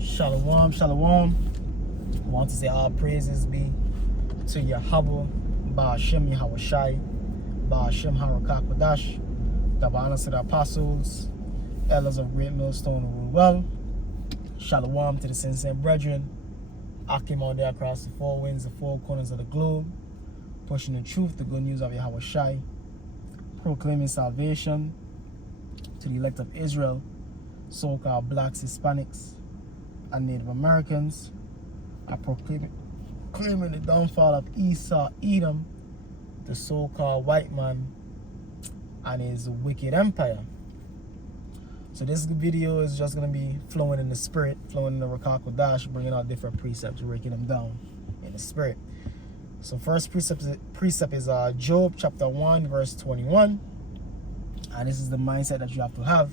Shalom, shalom. I want to say all praises be to Yahweh, Ba'ashem Yahawashi, Ba'ashem Harakakadash, the balance of the apostles, elders of Great Millstone who rule well. Shalom to the saints and brethren. Akim all day across the four winds, the four corners of the globe, pushing the truth, the good news of Yahawashi, proclaiming salvation to the elect of Israel, so-called blacks, Hispanics, and Native Americans. I proclaiming the downfall of Esau, Edom, the so-called white man, and his wicked empire. So this video is just going to be flowing in the spirit, flowing in the Rakakodash, bringing out different precepts, breaking them down in the spirit. So first precept is Job chapter 1 verse 21. And this is the mindset that you have to have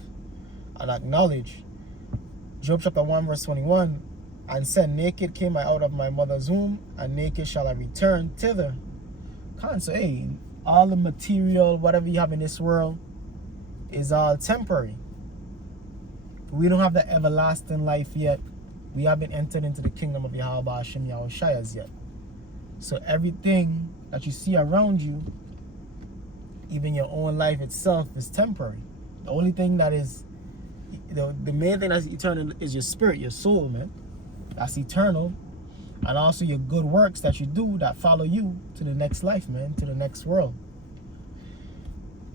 and acknowledge. Job chapter 1 verse 21. And said, naked came I out of my mother's womb, and naked shall I return thither. So hey, all the material, whatever you have in this world, is all temporary. We don't have the everlasting life yet. We haven't entered into the kingdom of Yahweh Ba'ashem Yahawashi as yet. So everything that you see around you, even your own life itself, is temporary. The only thing that is, the main thing that's eternal is your spirit, your soul, man. That's eternal. And also your good works that you do that follow you to the next life, man, to the next world,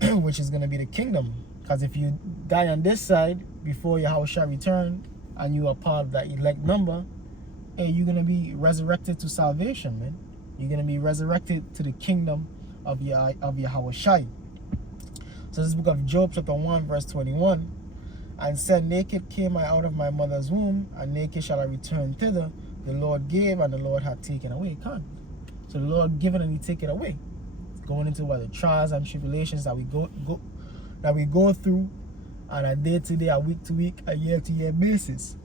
which is going to be the kingdom. Because if you die on this side before Yahweh shall return and you are part of that elect number, hey, you're going to be resurrected to salvation, man. You're going to be resurrected to the kingdom of Yahweh Shai. So this book of Job chapter 1 verse 21. And said, naked came I out of my mother's womb, and naked shall I return thither. The Lord gave, and the Lord had taken away. So the Lord given, and He taken away. Going into what the trials and tribulations that we go through on a day-to-day, a week-to-week, a year-to-year basis.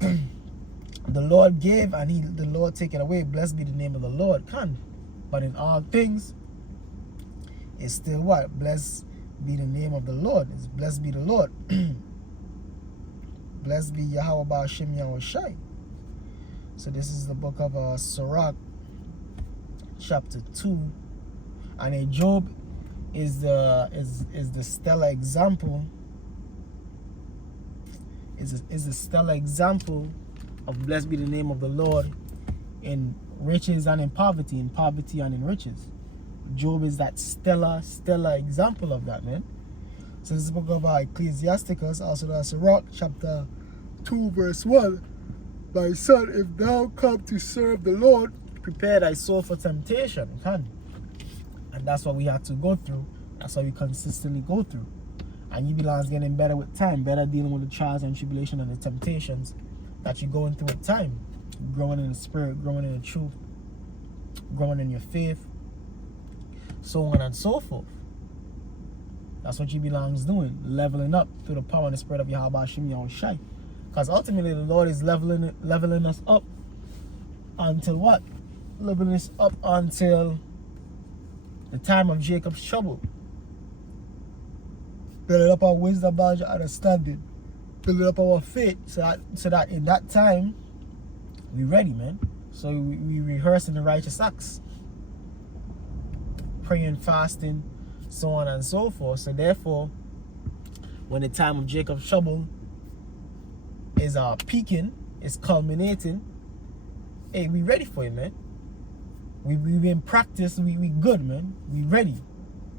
The Lord gave, and the Lord taken away. Blessed be the name of the Lord. But in all things, it's still what? Blessed be the name of the Lord. It's blessed be the Lord. Blessed be Yahweh Ba'ashem Yahawashi. So this is the book of Sirach, chapter 2. And Job is the stellar example. Is a stellar example of blessed be the name of the Lord in riches and in poverty and in riches. Job is that stellar example of that, man. So this is the book of Ecclesiasticus, also the Sirach, chapter 2, verse 1. My son, if thou come to serve the Lord, prepare thy soul for temptation. And that's what we have to go through. That's what we consistently go through. And you belongs getting better with time, better dealing with the trials and tribulation and the temptations that you're going through with time. Growing in the spirit, growing in the truth, growing in your faith, so on and so forth. That's what you belongs doing, leveling up through the power and the spirit of Yahweh Ba'ashem Yahawashi. Because ultimately the Lord is leveling us up until what? Leveling us up until the time of Jacob's trouble. Building up our wisdom, knowledge, and understanding. Building up our faith so that in that time we're ready, man. So we rehearse in the righteous acts, praying, fasting, so on and so forth. So therefore, when the time of Jacob's trouble is peaking, is culminating, hey, we ready for it, man. We in practice, we good, man. We ready.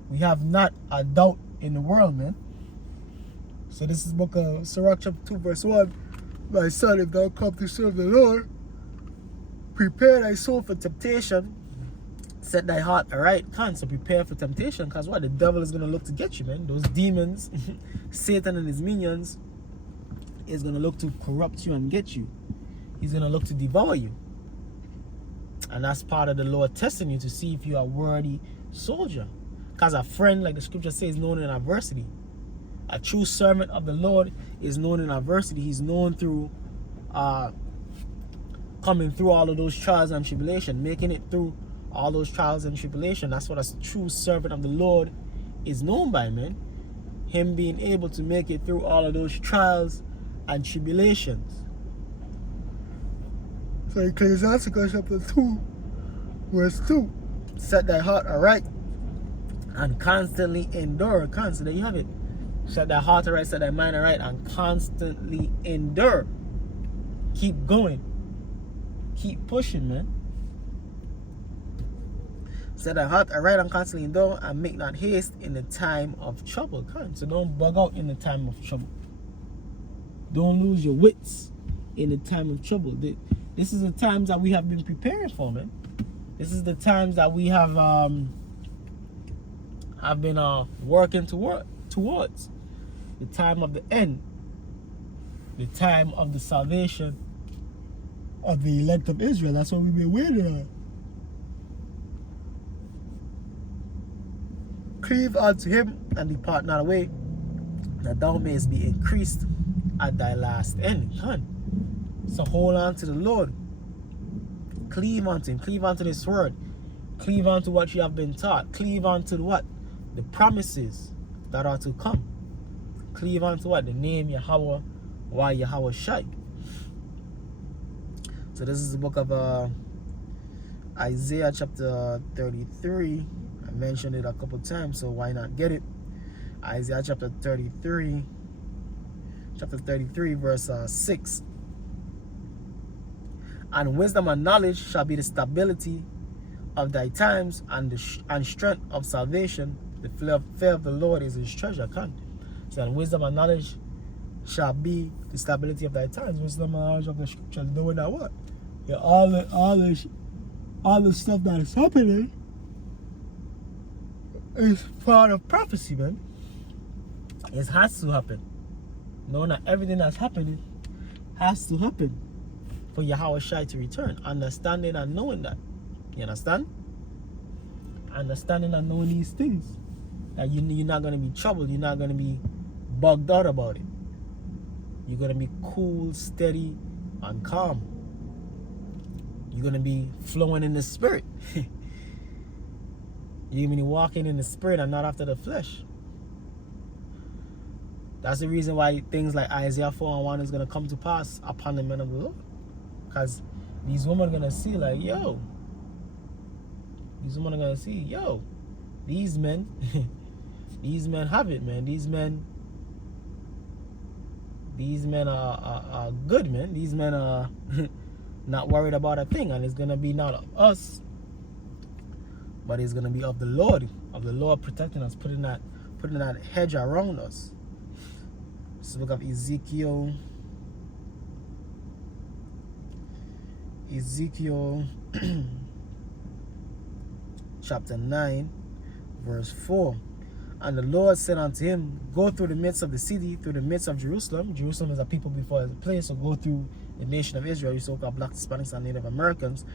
We have not a doubt in the world, man. So this is book of Sirach chapter 2 verse 1. My son, if thou come to serve the Lord, prepare thy soul for temptation. Set thy heart aright. So prepare for temptation, because what? The devil is going to look to get you, man. Those demons, Satan and his minions, is going to look to corrupt you and get you. He's going to look to devour you. And that's part of the Lord testing you to see if you are a worthy soldier. Because a friend, like the scripture says, is known in adversity. A true servant of the Lord is known in adversity. He's known through coming through all of those trials and tribulation, making it through all those trials and tribulation. That's what a true servant of the Lord is known by, man. Him being able to make it through all of those trials and tribulations. So Ecclesiastes chapter 2, verse 2. Set thy heart aright and constantly endure. There you have it. Set thy heart aright, set thy mind aright, and constantly endure. Keep going. Keep pushing, man. Set thy heart aright and constantly endure, and make not haste in the time of trouble. So don't bug out in the time of trouble. Don't lose your wits in the time of trouble. This is the times that we have been preparing for, man. This is the times that we have been working towards. The time of the end. The time of the salvation of the elect of Israel. That's what we've been waiting on. Cleave unto him and depart not away, that thou mayest be increased at thy last end. So hold on to the Lord. Cleave unto him. Cleave unto this word. Cleave unto what you have been taught. Cleave unto what? The promises that are to come. Cleave unto what? The name Yahweh, why Yahweh Shai. So this is the book of Isaiah chapter 33. I mentioned it a couple times, so why not get it? Isaiah chapter 33, verse 6. And wisdom and knowledge shall be the stability of thy times, and strength of salvation. The fear of the Lord is his treasure. So and wisdom and knowledge shall be the stability of thy times. Wisdom and knowledge of the scriptures. Knowing that what? Yeah, all the stuff that is happening is part of prophecy, man. It has to happen. Knowing that everything that's happening has to happen for Yahweh Shai to return. Understanding and knowing that. You understand? Understanding and knowing these things. That you're not going to be troubled. You're not going to be bugged out about it. You're going to be cool, steady, and calm. You're going to be flowing in the spirit. You're going to be walking in the spirit and not after the flesh. That's the reason why things like Isaiah 4:1 is going to come to pass upon the men of the Lord. Because these women are going to see like, yo. These women are going to see, yo. These men, these men have it, man. These men are good, man. These men are not worried about a thing. And it's going to be not of us, but it's going to be of the Lord protecting us, putting that hedge around us. This is the book of Ezekiel chapter 9, verse 4. And the Lord said unto him, go through the midst of the city, through the midst of Jerusalem. Jerusalem is a people before it's a place, so go through the nation of Israel, you so-called Black, Hispanics, and Native Americans,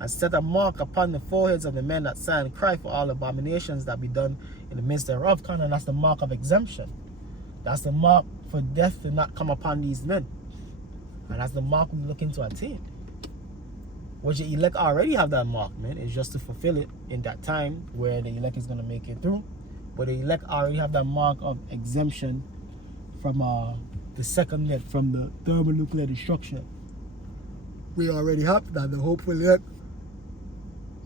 and set a mark upon the foreheads of the men that sigh and cry for all abominations that be done in the midst thereof. And that's the mark of exemption. That's the mark for death to not come upon these men. And that's the mark we're looking to attain. Which the elect already have that mark, man. It's just to fulfill it in that time where the elect is going to make it through. But the elect already have that mark of exemption from the second net, from the thermonuclear destruction. We already have that. The hopeful elect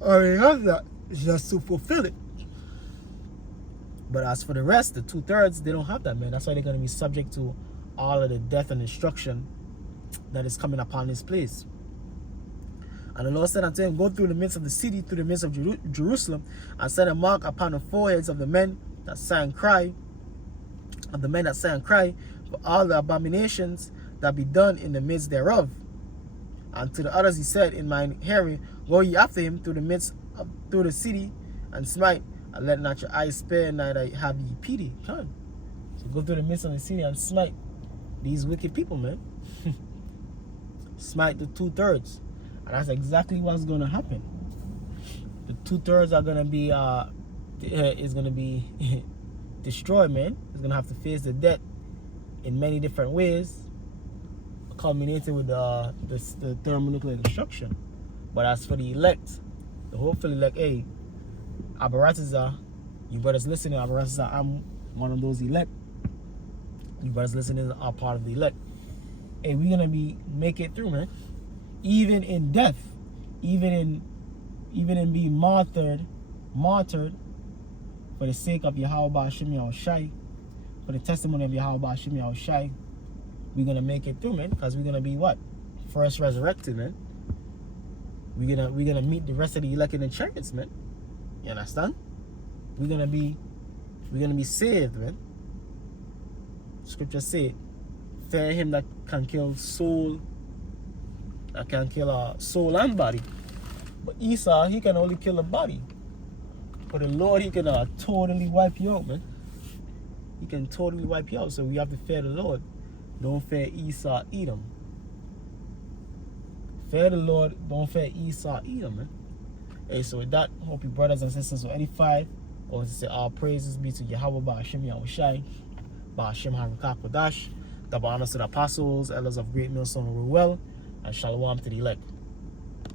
already have that. It's just to fulfill it. But as for the rest, the 2/3, they don't have that, man. That's why they're going to be subject to all of the death and destruction that is coming upon this place. And the Lord said unto him, go through the midst of the city, through the midst of Jerusalem, and set a mark upon the foreheads of the men that sigh and cry, for all the abominations that be done in the midst thereof. And to the others he said in mine hearing, go ye after him through the city, and smite, and let not your eyes spare, neither have ye pity. So go through the midst of the city and smite these wicked people, man. Smite the 2/3. And that's exactly what's going to happen. The 2/3 are going to be, is going to be destroyed, man. It's going to have to face the death in many different ways, culminating with the thermonuclear destruction. But as for the elect, the hopeful elect, hey, Abaratiza, you brothers listening, Abaratiza, I'm one of those elect. You brothers listening are part of the elect. hey, we're gonna be make it through, man. Even in death, even in being martyred for the sake of Yahweh Ba'Shem Yahushai, for the testimony of Yahweh Ba'Shem Yahushai, we're gonna make it through, man, because we're gonna be what? First resurrected, man. We're gonna meet the rest of the elect in the chariots, man. You understand? We're gonna be saved, man. Scripture say, fear him that can kill soul, soul and body. But Esau, he can only kill the body. But the Lord, he can totally wipe you out, man. He can totally wipe you out. So we have to fear the Lord. Don't fear Esau, Edom. Fear the Lord, don't fear Esau, Edom, man. Hey, so with that, hope you brothers and sisters were edified. I want to say all praises be to Yahweh Ba'Shem Yahushai, Ba'Shem Harakah Kodash, double honors to the apostles, elders of Great Millstone Ruel, and shalom to the elect.